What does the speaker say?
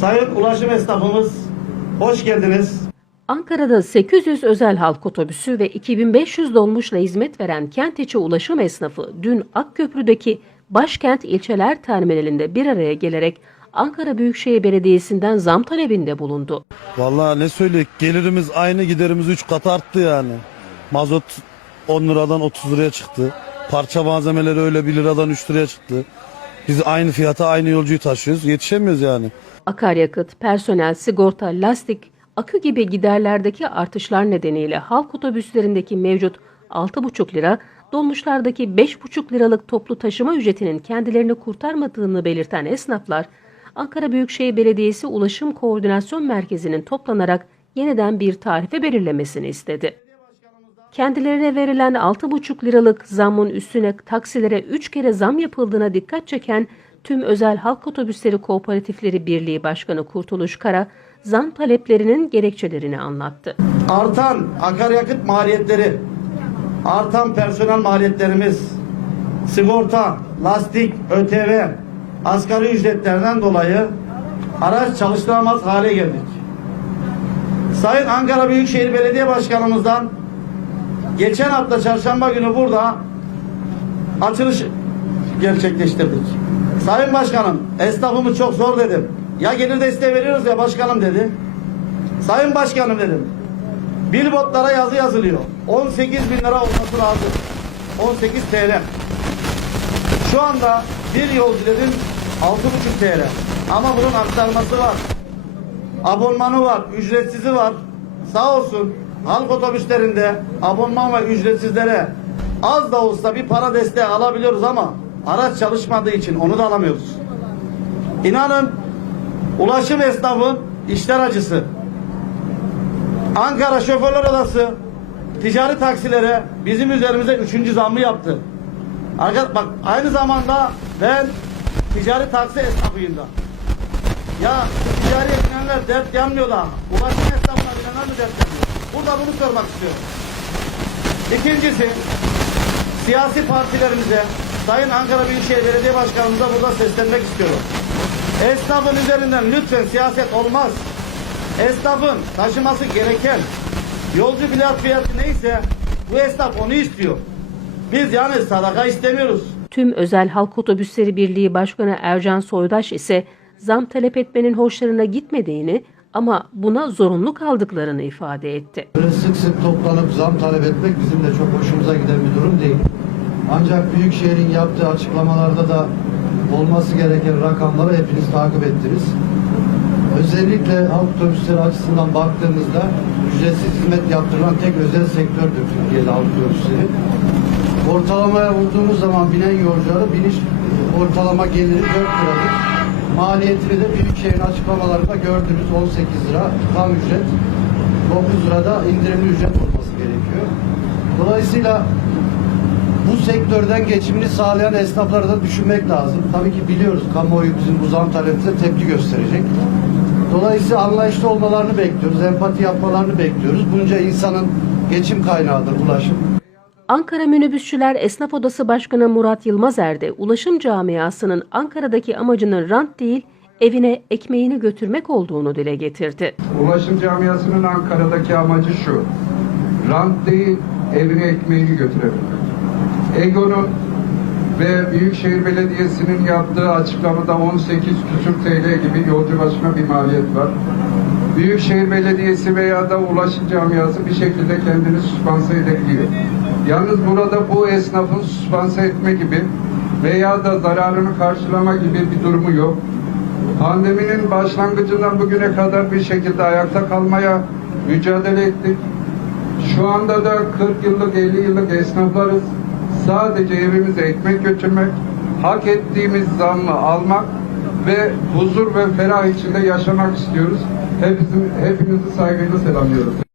Sayın ulaşım esnafımız hoş geldiniz. Ankara'da 800 özel halk otobüsü ve 2500 dolmuşla hizmet veren kent içi ulaşım esnafı dün Akköprü'deki Başkent ilçeler terminalinde bir araya gelerek Ankara Büyükşehir Belediyesi'nden zam talebinde bulundu. Vallahi ne söyleyek gelirimiz aynı giderimiz 3 kat arttı yani. Mazot 10 liradan 30 liraya çıktı. Parça malzemeleri öyle 1 liradan 3 liraya çıktı. Biz aynı fiyata aynı yolcuyu taşıyoruz. Yetişemiyoruz yani. Akaryakıt, personel, sigorta, lastik, akü gibi giderlerdeki artışlar nedeniyle halk otobüslerindeki mevcut 6,5 lira, dolmuşlardaki 5,5 liralık toplu taşıma ücretinin kendilerini kurtarmadığını belirten esnaflar, Ankara Büyükşehir Belediyesi Ulaşım Koordinasyon Merkezi'nin toplanarak yeniden bir tarife belirlemesini istedi. Kendilerine verilen 6,5 liralık zammın üstüne taksilere 3 kere zam yapıldığına dikkat çeken tüm özel halk otobüsleri kooperatifleri birliği başkanı Kurtuluş Kara, zam taleplerinin gerekçelerini anlattı. Artan akaryakıt maliyetleri, artan personel maliyetlerimiz, sigorta, lastik, ÖTV, asgari ücretlerden dolayı araç çalıştıramaz hale geldik. Sayın Ankara Büyükşehir Belediye Başkanımızdan geçen hafta çarşamba günü burada açılış gerçekleştirdik. Sayın Başkanım esnafımız çok zor dedim. Ya gelir desteği veriyoruz ya başkanım dedi. Sayın Başkanım dedim. Billboardlara yazı yazılıyor. 18 bin lira olması lazım. 18 TL. Şu anda bir yolcu dedim 6,5 TL. Ama bunun aktarması var. Abonmanı var, ücretsizi var. Sağ olsun halk otobüslerinde abonman ve ücretsizlere az da olsa bir para desteği alabiliyoruz ama araç çalışmadığı için onu da alamıyoruz. İnanın ulaşım esnafın işler acısı. Ankara Şoförler Odası ticari taksilere bizim üzerimize üçüncü zammı yaptı. Arka, bak aynı zamanda ben ticari taksi esnafıyım da. Ya ticari binenler dert yanmıyor da ulaşım dert Burada bunu sormak istiyorum. İkincisi siyasi partilerimize Sayın Ankara Büyükşehir Belediye Başkanımıza burada seslenmek istiyorum. Esnafın üzerinden lütfen siyaset olmaz. Esnafın taşıması gereken yolcu bilet fiyatı neyse bu esnaf onu istiyor. Biz yani sadaka istemiyoruz. Tüm özel halk otobüsleri birliği başkanı Ercan Soydaş ise zam talep etmenin hoşlarına gitmediğini ama buna zorunlu kaldıklarını ifade etti. Böyle sık sık toplanıp zam talep etmek bizim de çok hoşumuza giden bir durum değil. Ancak Büyükşehir'in yaptığı açıklamalarda da olması gereken rakamları hepiniz takip ettiniz. Özellikle halk otobüsleri açısından baktığımızda ücretsiz hizmet yaptırılan tek özel sektördür Türkiye'de halk otobüsleri. Ortalamaya vurduğumuz zaman binen yolcuları biniş ortalama geliri 4 liradır. Maliyetini de Büyükşehir'in açıklamalarında gördünüz 18 lira tam ücret. 9 lirada indirimli ücret olması gerekiyor. Dolayısıyla bu sektörden geçimini sağlayan esnafları da düşünmek lazım. Tabii ki biliyoruz kamuoyu bizim bu zam talebimize tepki gösterecek. Dolayısıyla anlayışlı olmalarını bekliyoruz, empati yapmalarını bekliyoruz. Bunca insanın geçim kaynağıdır ulaşım. Ankara Minibüsçüler Esnaf Odası Başkanı Murat Yılmazer de ulaşım camiasının Ankara'daki amacının rant değil, evine ekmeğini götürmek olduğunu dile getirdi. Ulaşım camiasının Ankara'daki amacı şu. Rant değil, evine ekmeğini götürebilmek. Ego'nun ve Büyükşehir Belediyesi'nin yaptığı açıklamada 18 küsur TL gibi yolcu başına bir maliyet var. Büyükşehir Belediyesi veya da ulaşım camiası bir şekilde kendini süspanse edebiliyor. Yalnız burada bu esnafın süspanse etme gibi veya da zararını karşılama gibi bir durumu yok. Pandeminin başlangıcından bugüne kadar bir şekilde ayakta kalmaya mücadele ettik. Şu anda da 40 yıllık 50 yıllık esnaflarız. Sadece evimize ekmek götürmek, hak ettiğimiz zammı almak ve huzur ve ferah içinde yaşamak istiyoruz. Hepinizi, hepinizi saygıyla selamlıyoruz.